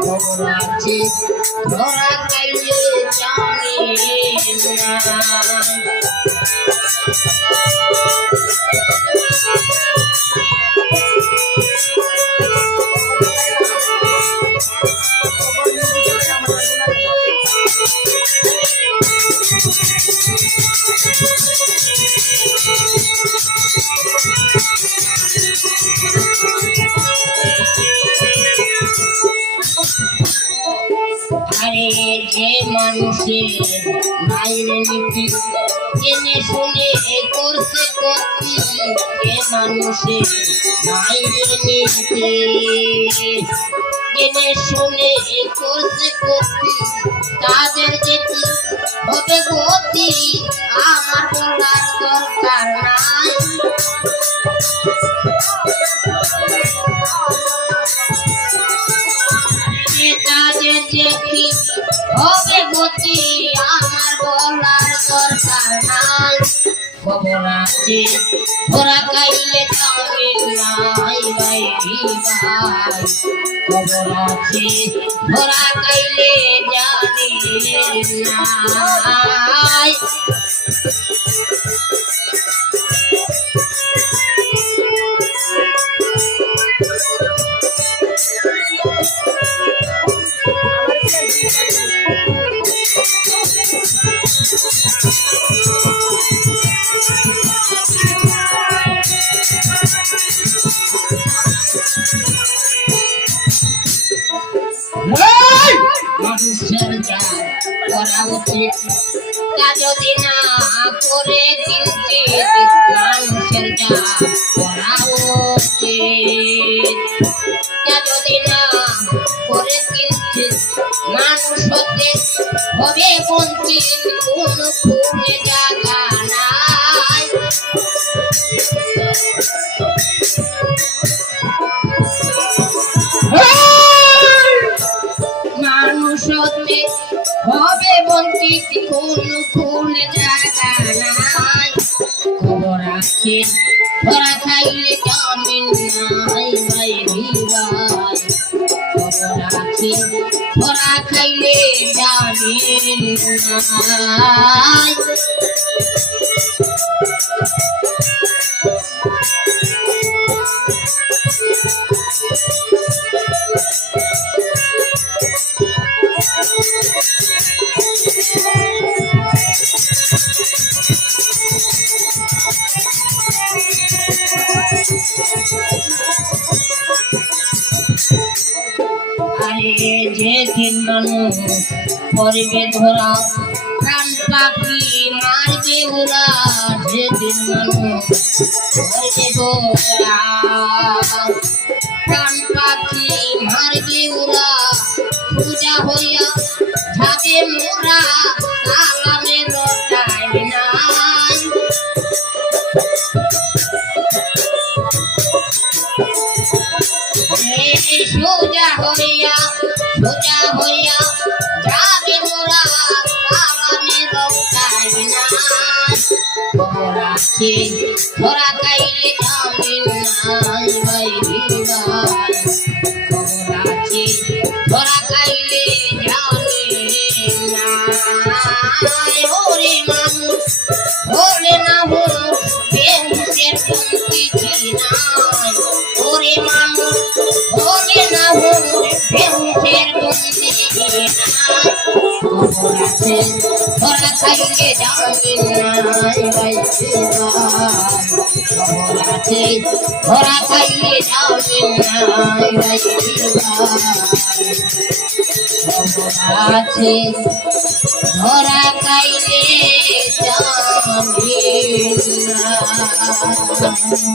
খবর আছে ধরা খাইলে জানি না। আরে যে মানুষের বাইরে নীতি জেনে শুনে করছে ক্ষতি, যে মানুষের বাইরে নীতি জেনে শুনে করছে ক্ষতি, তাদের যেটি হবে গতি আমার বলার দরকার নাই। তাদের যেটি হবে গতি আমার বলার দরকার নাই। খবর আছে ধরা খাইলে জানি নাই ভাই ভাই, খবর আছে ধরা খাইলে জানি নাই। মানুষের যা করা উচিত তা যদি না করে চিন্তিত, মানুষের যা করা উচিত তা যদি না করে চিন্তিত, মানুষ হতে হবে বঞ্চিত, কোন ফুলে জায়গা নাই। মানুষ হতে হবে বঞ্চিত, কোন ফুলে জায়গা নাই। খবর আছে ধরা খাইলে জামিন নাই ভাই ভাই, খবর আছে ধরা খাইলে জামিন নাই। আরে যেদিন মানুষ করবে ধরা প্রাণ পাখি মারবে ওরা, যেদিন মানুষ করবে ধরা প্রাণ পাখি মারবে ওরা, পূজা হইয়া যাবে মোরা সালামের টাইম নাই। সোজা হইয়া যাবে মোরা সালামের টাইম নাই। খবর আছে ধরা খাইলে জামিন নাই ভাই ভাই, খবর আছে ধরা খাইলে জামিন নাই। ওরে মানুষ ওরে না হোক বেহুশের কোনো নাই, ওরে মানুষ ওরে না হোক বেহুশের কোনো নাই। খবর আছে ধরা খাইলে জামিন নাই ভাই ভাই, খবর আছে ধরা খাইলে জামিন নাই ভাই ভাই, খবর আছে ধরা খাইলে জামিন নাই।